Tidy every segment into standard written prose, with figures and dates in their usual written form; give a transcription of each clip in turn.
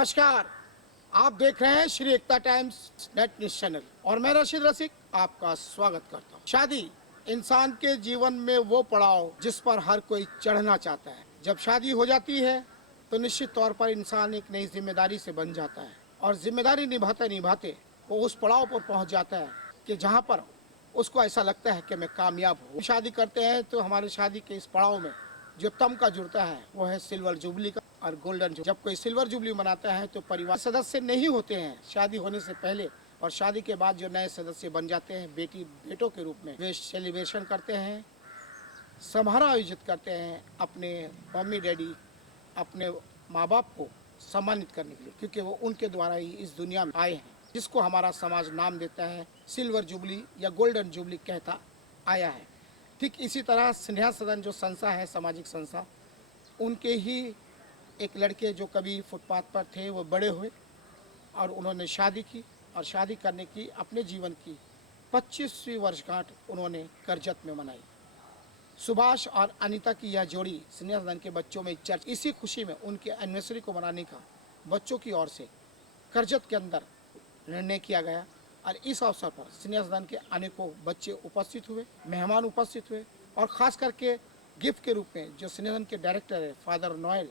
नमस्कार, आप देख रहे हैं श्री एकता टाइम्स नेट न्यूज चैनल और मैं रशीद रसिक आपका स्वागत करता हूं। शादी इंसान के जीवन में वो पड़ाव जिस पर हर कोई चढ़ना चाहता है। जब शादी हो जाती है तो निश्चित तौर पर इंसान एक नई जिम्मेदारी से बन जाता है और जिम्मेदारी निभाते निभाते वो उस पड़ाव पर पहुंच जाता है कि जहां पर उसको ऐसा लगता है कि मैं कामयाब हूँ। शादी करते हैं तो हमारी शादी के इस पड़ाव में जो तमगा जुड़ता है वो है सिल्वर जुबली का और गोल्डन जुबली। जब कोई सिल्वर जुबली मनाता है तो परिवार सदस्य नहीं होते हैं शादी होने से पहले और शादी के बाद जो नए सदस्य बन जाते हैं बेटी बेटों के रूप में, वे सेलिब्रेशन करते हैं, समारोह आयोजित करते हैं अपने मम्मी डैडी, अपने माँ बाप को सम्मानित करने के लिए, क्योंकि वो उनके द्वारा ही इस दुनिया में आए हैं, जिसको हमारा समाज नाम देता है सिल्वर जुबली या गोल्डन जुबली कहता आया है। ठीक इसी तरह स्नेहा सदन जो संस्था है, सामाजिक संस्था, उनके ही एक लड़के जो कभी फुटपाथ पर थे वो बड़े हुए और उन्होंने शादी की और शादी करने की अपने जीवन की 25वीं वर्षगांठ उन्होंने करजत में मनाई। सुभाष और अनीता की यह जोड़ी स्नेहा सदन के बच्चों में चर्च। इसी खुशी में उनके एनिवर्सरी को मनाने का बच्चों की ओर से करजत के अंदर निर्णय किया गया और इस अवसर पर स्नेहा सदन के अनेकों बच्चे उपस्थित हुए, मेहमान उपस्थित हुए और ख़ास करके गिफ्ट के रूप में जो स्नेहा सदन के डायरेक्टर है फादर नोएल,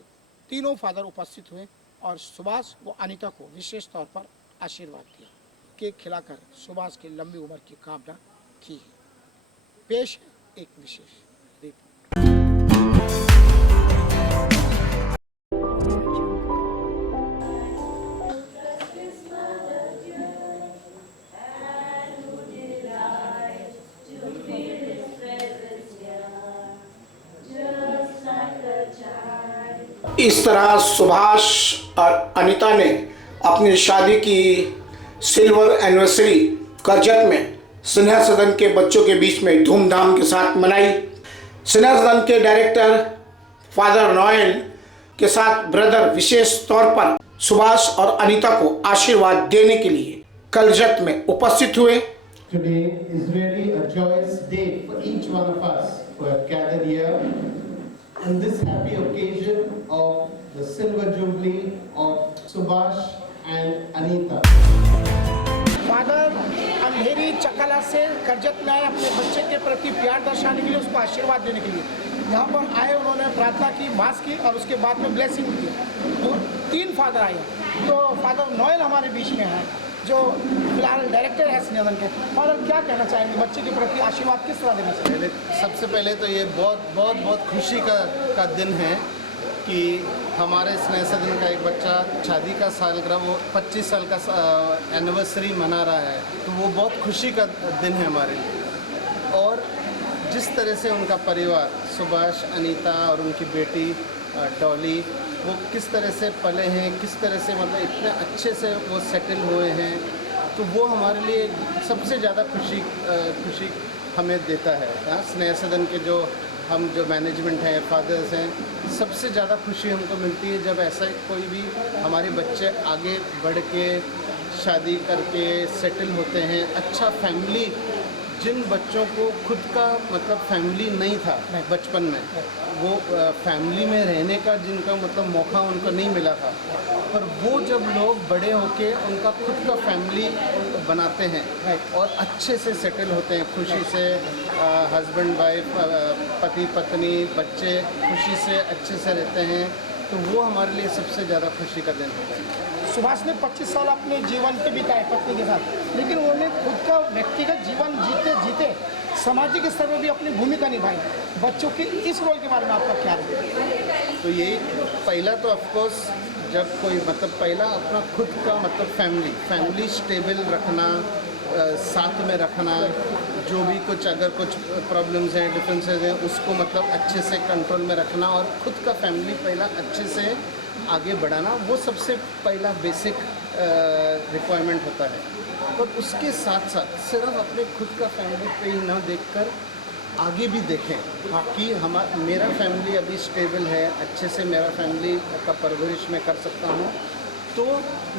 तीनों फादर उपस्थित हुए और सुभाष व अनीता को विशेष तौर पर आशीर्वाद दिया। केक खिलाकर सुभाष की लंबी उम्र की कामना की है। पेश है एक विशेष रिपोर्ट। इस तरह सुभाष और अनीता ने अपनी शादी की सिल्वर एनिवर्सरी करजत में स्नेहा सदन के बच्चों के बीच में धूमधाम के साथ मनाई। स्नेहा सदन के डायरेक्टर फादर नोएल के साथ ब्रदर विशेष तौर पर सुभाष और अनीता को आशीर्वाद देने के लिए करजत में उपस्थित हुए। Today is really a joyous day for each one of us who have gathered here on this happy occasion of the Silver Jubilee of Subhash and Anita. Father Andheri Chakala से करजत में आए अपने बच्चे के प्रति प्यार दर्शाने के लिए, उसको आशीर्वाद देने के लिए। यहाँ पर आए, उन्होंने प्रार्थना की, मास की और उसके बाद में ब्लेसिंग दी। तो 3 फादर आए। तो फादर नोएल हमारे बीच में है जो फिलहाल डायरेक्टर है स्नेहा सदन के। फादर क्या कहना चाहेंगे, बच्चे के प्रति आशीर्वाद किस तरह देना चाहिए? सबसे पहले तो ये बहुत खुशी का दिन है कि हमारे स्नेहा सदन का एक बच्चा शादी का सालगिरह, वो 25 साल का एनिवर्सरी मना रहा है, तो वो बहुत खुशी का दिन है हमारे लिए। और जिस तरह से उनका परिवार सुभाष, अनीता और उनकी बेटी डॉली, वो किस तरह से पले हैं, किस तरह से मतलब इतने अच्छे से वो सेटल हुए हैं, तो वो हमारे लिए सबसे ज़्यादा खुशी हमें देता है। स्नेहा सदन के जो मैनेजमेंट है, फादर्स हैं, सबसे ज़्यादा खुशी हमको मिलती है जब ऐसा कोई भी हमारे बच्चे आगे बढ़ के शादी करके सेटल होते हैं। अच्छा फैमिली, जिन बच्चों को खुद का मतलब फैमिली नहीं था बचपन में, वो फैमिली में रहने का जिनका मतलब मौका उनको नहीं मिला था, पर वो जब लोग बड़े होके उनका खुद का फैमिली बनाते हैं और अच्छे से सेटल होते हैं, खुशी से हस्बैंड वाइफ, पति पत्नी, बच्चे खुशी से अच्छे से रहते हैं, तो वो हमारे लिए सबसे ज़्यादा खुशी का दिन होता है। सुभाष ने 25 साल अपने जीवन के बिताए पत्नी के साथ, लेकिन उन्होंने खुद का व्यक्तिगत जीवन जीते जीते सामाजिक स्तर पर भी अपनी भूमिका निभाई। बच्चों के इस रोल के बारे में आपका क्या है? तो ये पहला तो ऑफकोर्स जब कोई मतलब पहला अपना खुद का मतलब फैमिली स्टेबल रखना, साथ में रखना, जो भी कुछ अगर कुछ प्रॉब्लम्स हैं, डिफरेंसेस हैं, उसको मतलब अच्छे से कंट्रोल में रखना और खुद का फैमिली पहला अच्छे से आगे बढ़ाना, वो सबसे पहला बेसिक रिक्वायरमेंट होता है। और उसके साथ साथ सिर्फ अपने खुद का फैमिली पे ही ना देखकर आगे भी देखें कि मेरा फैमिली अभी स्टेबल है, अच्छे से मेरा फैमिली का परवरिश मैं कर सकता हूँ, तो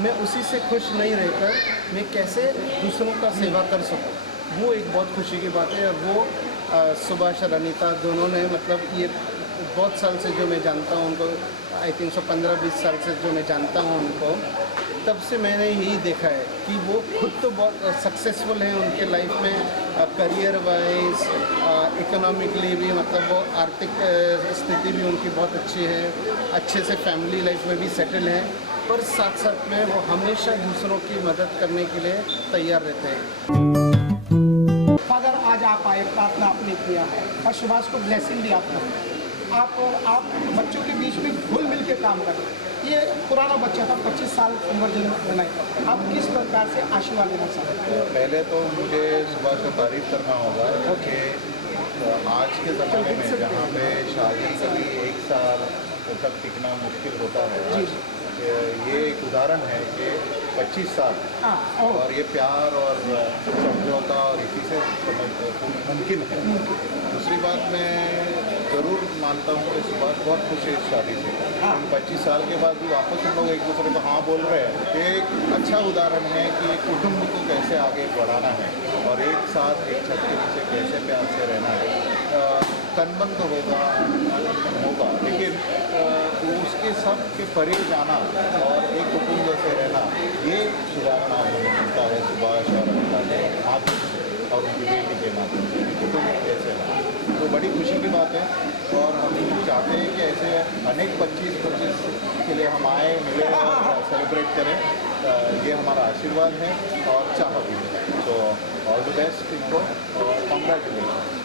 मैं उसी से खुश नहीं रहकर मैं कैसे दूसरों का सेवा कर सकूँ, वो एक बहुत खुशी की बात है। और वो सुभाष और अनीता दोनों ने मतलब ये बहुत साल से जो मैं जानता हूँ उनको, आई थिंक 15-20 साल से जो मैं जानता हूँ उनको, तब से मैंने यही देखा है कि वो खुद तो बहुत सक्सेसफुल हैं उनके लाइफ में, करियर वाइज, इकोनॉमिकली भी, मतलब वो आर्थिक स्थिति भी उनकी बहुत अच्छी है, अच्छे से फैमिली लाइफ में भी सेटल है, पर साथ साथ में वो हमेशा दूसरों की मदद करने के लिए तैयार रहते हैं। फादर, आज आप आए, प्रार्थना आपने किया और सुभाष को ब्लेसिंग दी आपने, आप बच्चों के बीच में घुल मिल के काम कर रहे हैं। ये पुराना बच्चा था, 25 साल उम्र बनाई, आप किस प्रकार से आशीर्वाद देना चाहते हैं? पहले तो मुझे सुभाष का तारीफ करना होगा कि आज के ज़माने में जहाँ पे शादी कभी 1 साल तक टिकना मुश्किल होता है, ये एक उदाहरण है कि 25 साल और ये प्यार और समझौता और इसी से मुमकिन है। दूसरी बात, मैं ज़रूर मानता हूँ कि सुभाष बहुत खुश है इस शादी से। 25 साल के बाद भी वापस हम लोग एक दूसरे को हाँ बोल रहे हैं। ये एक अच्छा उदाहरण है कि कुटुंब को कैसे आगे बढ़ाना है और एक साथ एक छत के नीचे कैसे प्यार से रहना है। तनबंद होगा लेकिन उसके सब के परे जाना और एक कुटुंब जैसे रहना, ये सुधारना हमें मिलता है सुभाष और अनिता के नाते और उनकी बेटी के नाते कुटुंब कैसे है, तो बड़ी खुशी की बात है। और हम चाहते हैं कि ऐसे अनेक 25 के लिए हम आए, मिले और सेलिब्रेट करें। ये हमारा आशीर्वाद है और चाह भी है। तो ऑल द बेस्ट इनको और कॉन्ग्रेचुलेशन।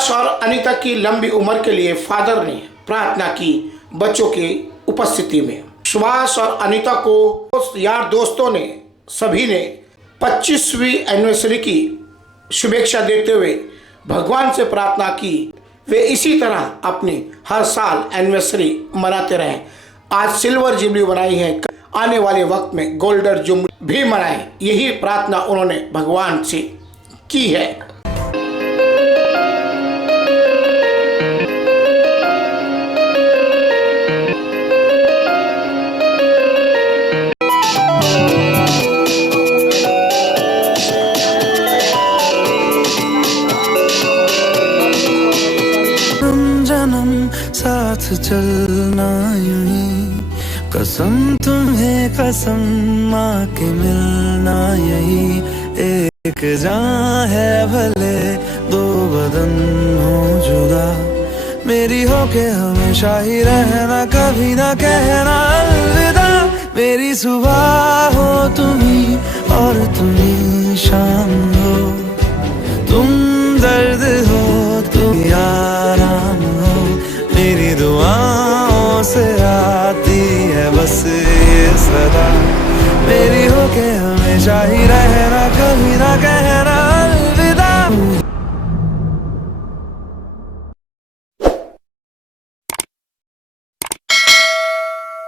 सुभाष और अनीता की लंबी उम्र के लिए फादर ने प्रार्थना की बच्चों की उपस्थिति में। सुभाष और अनीता को यार दोस्तों ने सभी ने 25वीं एनिवर्सरी की शुभेच्छा देते हुए भगवान से प्रार्थना की वे इसी तरह अपनी हर साल एनिवर्सरी मनाते रहें। आज सिल्वर जुबली बनाई है, आने वाले वक्त में गोल्डन जुबली भी मनाएं, यही प्रार्थना उन्होंने भगवान से की है। जन्म साथ चलना यूं ही, कसम तुम्हें कसम माँ के मिलना यही। एक जान है भले दो बदन हो जुदा, मेरी हो के हमेशा ही रहना, कभी ना कहना अलविदा। मेरी सुबह हो तुम्ही और तुम्ही शाम हो, तुम दर्द हो तुम आराम हो। मेरी दुआओं से आती है बस ये सदा, मेरी हो के हमेशा ही रहना, कभी ना कहना